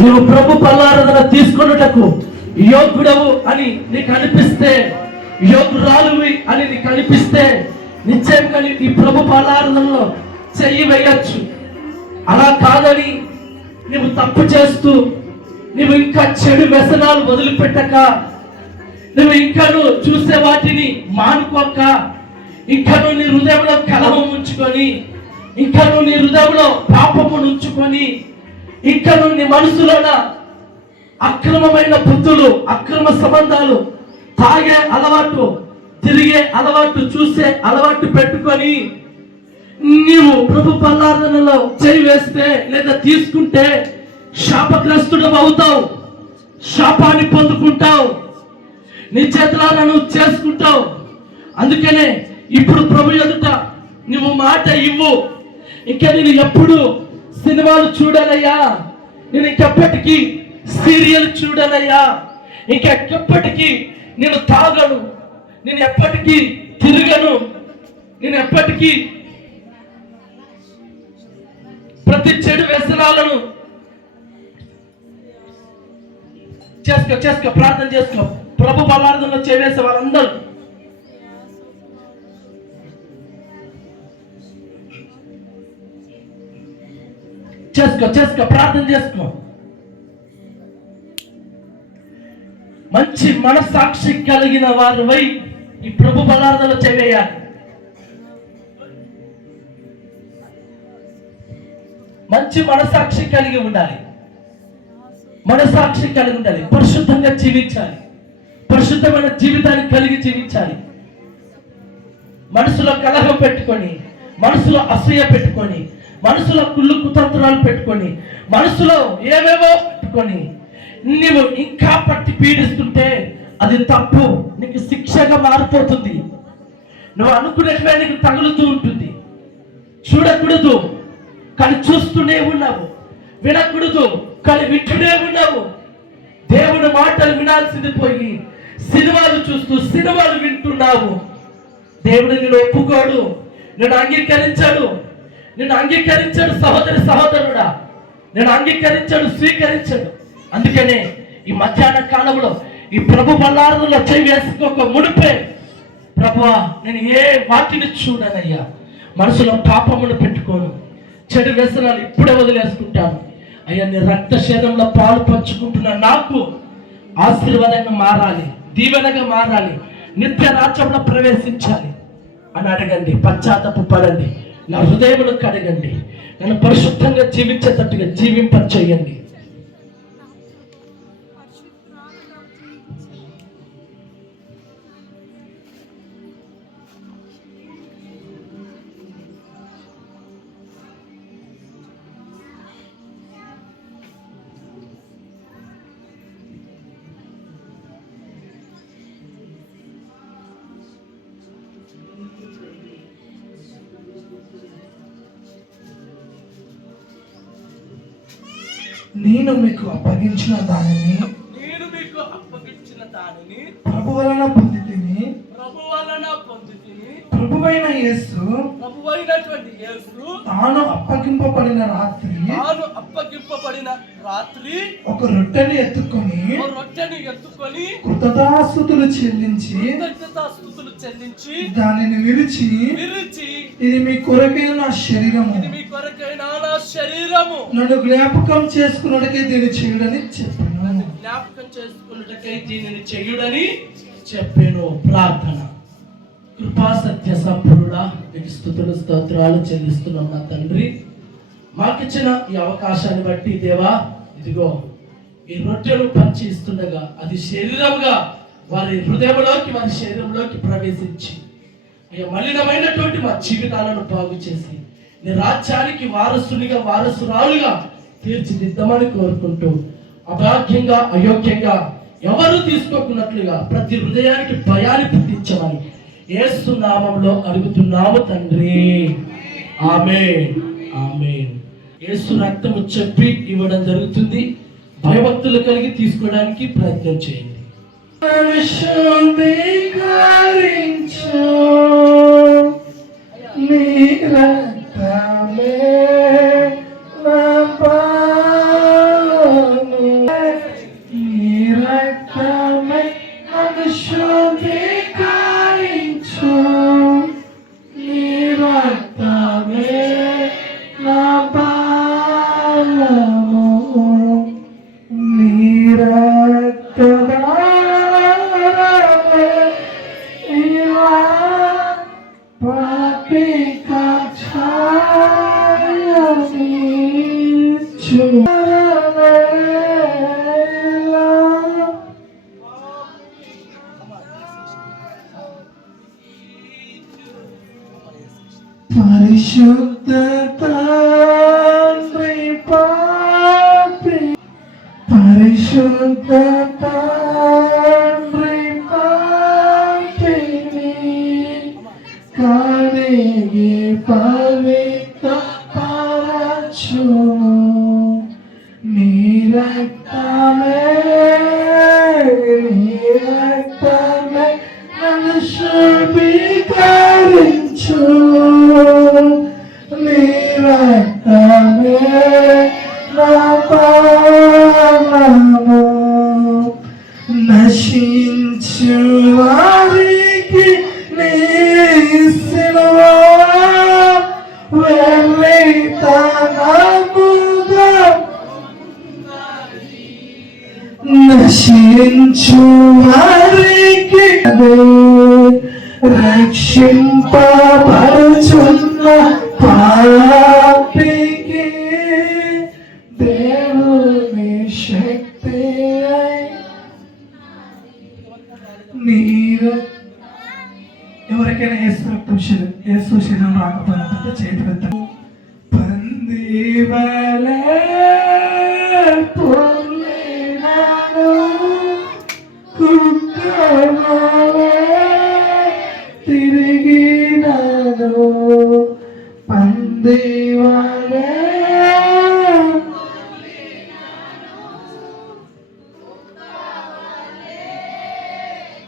నువ్వు ప్రభు పల్లారాధన తీసుకొనుటకు యోగ్యుడవు అని నీకు అనిపిస్తే యోగురాలువి అని నీకు అనిపిస్తే నిశ్చయంగా ఈ ప్రభు పల్లారాధనలో చెయ్యి వేయచ్చు. అలా కాదని నువ్వు తప్పు చేస్తూ నువ్వు ఇంకా చెడు వ్యసనాలు వదిలిపెట్టక నువ్వు ఇంకను చూసే వాటిని మానుకోక ఇంకను నీ హృదయంలో కలహం ఉంచుకొని ఇంకను నీ హృదయంలో పాపము ఉంచుకొని ఇంకను నీ మనసులోన అక్రమమైన బుద్ధులు అక్రమ సంబంధాలు తాగే అలవాటు తిరిగే అలవాటు చూసే అలవాటు పెట్టుకొని నీవు ప్రభు పల్లారణలో చేయి వేస్తే లేదా తీసుకుంటే శాపగ్రస్తుడు అవుతావు శాపాన్ని పొందుకుంటావు నీ చేతులారా నువ్వు చేసుకుంటావు. అందుకనే ఇప్పుడు ప్రభు ఎదుట నువ్వు మాట ఇవ్వు. ఇంకా నేను ఎప్పుడు సినిమాలు చూడాలయ్యా. నేను ఇంకెప్పటికీ సీరియల్ చూడాలయ్యా. ఇంకెప్పటికీ నేను తాగను. నేను ఎప్పటికీ తిరగను. నేను ఎప్పటికీ ప్రతి చెడు వ్యసనాలను చేసుకో చేసుకో ప్రార్థన చేసుకో. ప్రభు బలార్థంలో చేవేసే వాళ్ళందరూ చేసుకో చేసుకో ప్రార్థన చేసుకో. మంచి మనసాక్షి కలిగిన వారిపై ఈ ప్రభు బలార్థంలో చేయాలి మంచి మనసాక్షి కలిగి ఉండాలి. మనసాక్షి కలిగి ఉండాలి. పరిశుద్ధంగా జీవించాలి. పరిశుద్ధమైన జీవితాన్ని కలిగి జీవించాలి. మనసులో కలహం పెట్టుకొని మనసులో అసూయ పెట్టుకొని మనసులో కుళ్ళు కుతంత్రాలు పెట్టుకొని మనసులో ఏవేవో పెట్టుకొని నీవు ఇంకా పట్టి పీడిస్తుంటే అది తప్పు నీకు శిక్షగా మారిపోతుంది. నువ్వు అనుకున్నట్టుగా నీకు తగులుతూ ఉంటుంది. చూడకూడదు కానీ చూస్తూనే ఉన్నావు. వినకూడదు కానీ వింటూనే ఉన్నావు. దేవుని మాటలు వినాల్సింది పోయి సినిమాలు చూస్తూ సినిమాలు వింటున్నావు. దేవుడు నేను ఒప్పుకోడు నేను అంగీకరించాడు. నేను అంగీకరించాడు సహోదరి సహోదరుడా. నేను అంగీకరించాడు స్వీకరించాడు. అందుకనే ఈ మధ్యాహ్న కాలంలో ఈ ప్రభు బల్లారదులో చేయి వేసుకోక ముడిపే. ప్రభువా నేను ఏ వాటిని చూడనయ్యా. మనసులో పాపమును పెట్టుకోను. చెడు వ్యసనాలు ఇప్పుడే వదిలేసుకుంటాను. అయ్యా నీ రక్త శరీరంలో పాలు పంచుకుంటున్న నాకు ఆశీర్వాదంగా మారాలి దీవెనగా మారాలి నిత్య రాజ్యంలో ప్రవేశించాలి. అని అడగండి పశ్చాత్తపడండి నా హృదయమును కడగండి. నన్ను పరిశుద్ధంగా జీవించేటట్టుగా జీవింపచేయండి. నేను మీకు అప్పగించిన దానిని నేను మీకు అప్పగించిన దానిని ప్రభు వలన పొందితిని. ప్రభు వలన పొందుతుంది ప్రభువైన యేసు ప్రభు అయినటువంటి యేసు తాను అప్పగింపబడిన రాత్రి తాను అప్పగింపబడిన రాత్రి ఒక రొట్టెని ఎత్తుకొని రొట్టెని ఎత్తుకొని కృతదాస్తుతులు చెల్లించి కృతజ్ఞతాస్తుతులు చెల్లించి దానిని విరిచి విరిచి ఇది మీ కొరకైన నా శరీరము. ఇది మీ కొరకైన నా శరీరము. నన్ను జ్ఞాపకం చేసుకున్నట్టుకే దీన్ని చేయడని చెప్పాను. జ్ఞాపకం చేసుకున్నటకై దీనిని చెయ్యుడని చెప్పాను. ప్రార్థన. కృపా సత్య సంపూర్ణ. నీకు స్థుతులు స్తోత్రాలు చెల్లిస్తున్నాం నా తండ్రి. మాకిచ్చిన ఈ అవకాశాన్ని బట్టి దేవా ఇదిగో ఈ రొట్టెను పంచి ఇస్తుండగా అది శరీరముగా వారి హృదయంలోకి వారి శరీరంలోకి ప్రవేశించి అయ్యా మలినమైనటువంటి మా జీవితాలను బాగు చేసి నీ రాజ్యానికి వారసునిగా వారసురాలుగా తీర్చిదిద్దామని కోరుకుంటూ అభాగ్యంగా అయోగ్యంగా ఎవరు తీసుకోకున్నట్లుగా ప్రతి హృదయానికి భయాన్ని పుట్టించమని ఏసు నామంలో అడుగుతున్నాము తండ్రి. ఆమె ఆమె ఏసు రక్తము చెప్పి ఇవ్వడం జరుగుతుంది. భయభక్తులు కలిగి తీసుకోవడానికి ప్రయత్నం చేయండి. పరిశుద్ధీకరించు. మీరా പരിശുദ്ധ താന്ത്രി പാപി പരിശുദ്ധ താന്ത്രി പാപിനി കാണികി പവിത്ര പാരച്ചു നീരക്തമേ రక్షించు వారికి రక్షింపబడుచున్న పాపికి. దేవుని శక్తి నీరు ఎవరికైనా ఏసు రక్తం శరీ- ఏసు శరీరం రాకపోయినట్టు చేతి పెద్ద పందివలే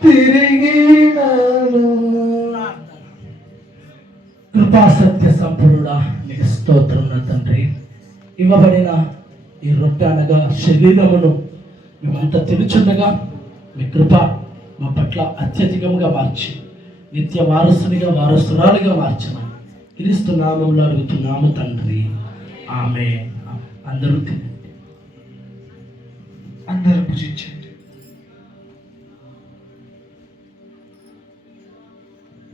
తిరిగి కృపా సత్య సంపూర్ణుడా నీకు స్తోత్రం నా తండ్రి. ఇవ్వబడిన ఈ రొట్టె అనగా శరీరమును మేమంతా తెలుచుండగా మీ కృప మా పట్ల అత్యధికంగా మార్చి నిత్య వారసునిగా వారసురాలుగా మార్చిన క్రీస్తు నామంలో అడుగుతున్నాము తండ్రి. ఆమె అందరూ తినండి. అందరూ భుజించండి.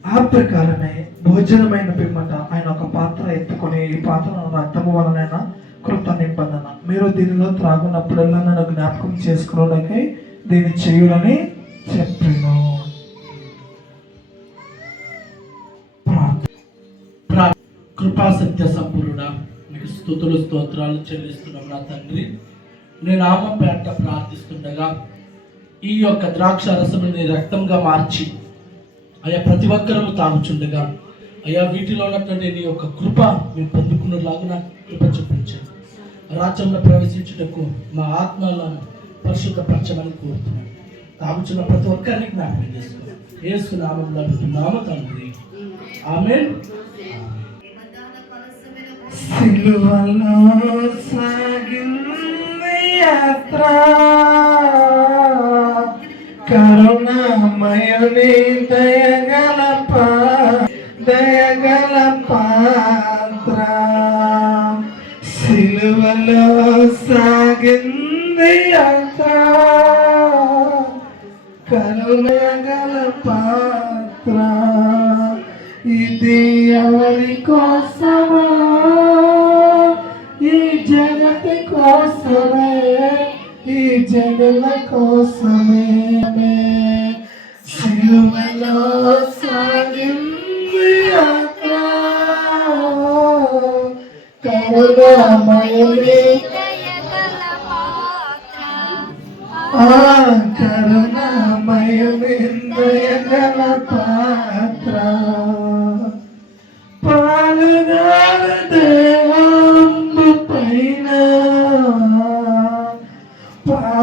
ఆ ప్రకారమే భోజనమైన పిమ్మట ఆయన ఒక పాత్ర ఎత్తుకొని ఈ పాత్రను రక్తము వలనైనా కృత నిబంధన. మీరు దీనిలో త్రాగునప్పుడల్లా నన్ను జ్ఞాపకం చేసుకోవడానికి దీన్ని చేయుడని చెప్పాను. కృపా సత్య సంపూర్ణ మీకు స్థుతులు స్తోత్రాలు చెల్లిస్తున్నాం నా తండ్రి. నేను నామం పేట ప్రార్థిస్తుండగా ఈ యొక్క ద్రాక్ష రసము నీ రక్తంగా మార్చి అయ్యా ప్రతి ఒక్కరూ తాగుచుండగా అయ్యా వీటిలో ఉన్నటువంటి నీ యొక్క కృప మేము పొందుకున్నలాగా కృప చూపించాను రాజ్యంలో ప్రవేశించుటకు మా ఆత్మలను పరిశుద్ధపరచమని కోరుతున్నాను తాగుచున్న ప్రతి ఒక్కరిని జ్ఞాపకం చేసుకోండి ఏసు నామంలో తండ్రి. ఆమె సిలువలో సాగింది యాత్ర. కరుణామయుని దయగల పా దయగల పాత్ర. సిలువలో సా కోసమే ఈ జనుల కోసమే. సిలువలో సాగింది యాత్ర కరుణామయుని ఆ కరుణామయమిందయగల పాత్ర. పాలుగాల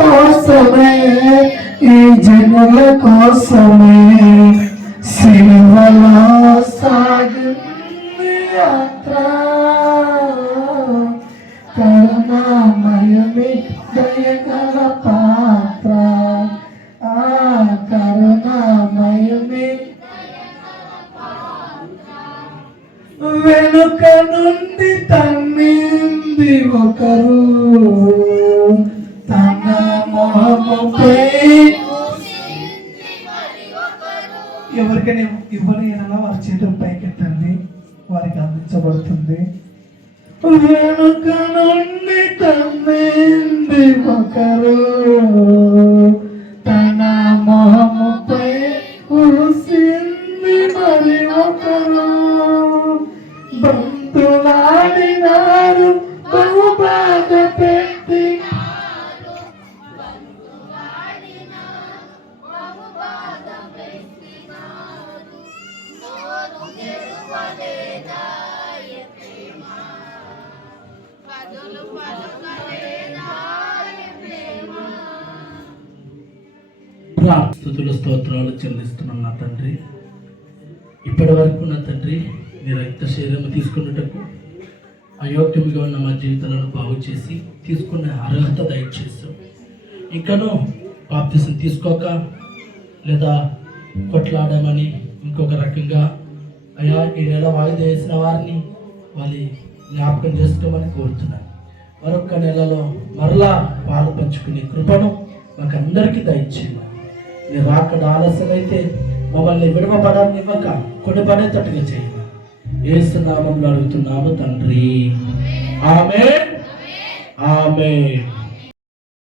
కోసమే ఈ జన్మ కోసమే సినిమలో సాగు యాత్ర. కరుణామయమి దయగల పాత్ర. ఆ కరుణామయమి వెనుక నుండి తన్నింది ఒకరు. ఎవరికైనా ఇవ్వని ఎలా వారి చేతులు పైకెత్తండి వారికి అందించబడుతుంది. వెనుక నుండి తమ్మింది ఒకరు. స్థుతుల స్తోత్రాలు చెల్లిస్తున్నాం నా తండ్రి. ఇప్పటి వరకు నా తండ్రి మీ రక్త శరీరం తీసుకున్నటకు అయోగ్యముగా ఉన్న మా జీవితాలను బాగు చేసి తీసుకునే అర్హత దయచేస్తాం ఇంకనూ బాప్తిసం తీసుకోక లేదా కొట్లాడమని ఇంకొక రకంగా అయా ఈ నెల వాయిదా వేసిన వారిని వాళ్ళు జ్ఞాపకం చేసుకోమని కోరుతున్నాను. మరొక నెలలో మరలా పాలు పంచుకునే కృపను మాకు అందరికీ దయచేయండి. మీరు రాకడ ఆలస్యమైతే మమ్మల్ని విడవబడనివ్వక కొనిపడేటట్టుగా చేయండి. ఏసునామంలో అడుగుతున్నాము తండ్రి. ఆమె ఆమె